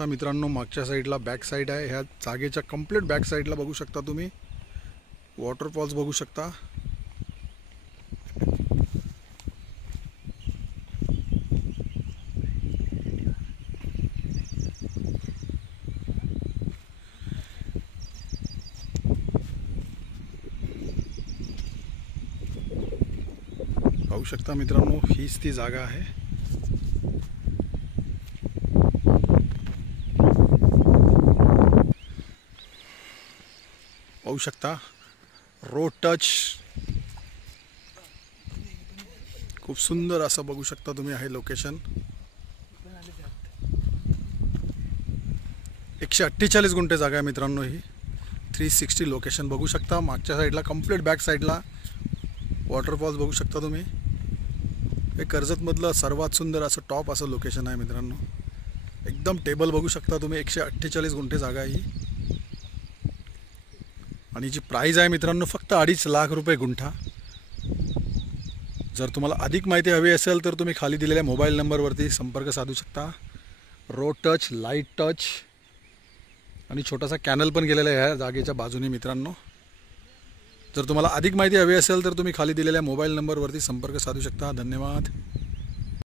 शकता मित्रांनो, मागच्या साईडला बॅक साईड आहे. ह्या जागेच्या कंप्लीट बॅक साईडला बघू शकता तुम्ही वॉटरफॉल्स बघू शकता. पाहू शकता मित्रांनो, हीच ती जागा आहे. पाहू शकता रोड टच, खूप सुंदर असं बघू शकता तुम्ही आहे लोकेशन. 148 गुंठे जागा आहे मित्रांनो ही. 360 लोकेशन बघू शकता. मागच्या साईडला कंप्लीट बॅक साईडला वॉटरफॉल्स बघू शकता तुम्ही. हे कर्जतमधलं सर्वात सुंदर असं टॉप असं लोकेशन आहे मित्रांनो. एकदम टेबल बघू शकता तुम्ही. 148 गुंठे जागा आहे ही. आणि जी प्राईज आहे मित्रांनो फक्त 2.5 लाख रुपये गुंठा. जर तुम्हाला अधिक माहिती हवी असेल तर तुम्ही खाली दिलेल्या मोबाईल नंबरवरती संपर्क साधू शकता. रोड टच, लाईट टच आणि छोटासा कॅनल पण गेलेला आहे ह्या जागेच्या बाजूने मित्रांनो. जर तुम्हाला अधिक माहिती हवी असेल तर तुम्ही खाली दिलेल्या मोबाईल नंबरवरती संपर्क साधू शकता. धन्यवाद.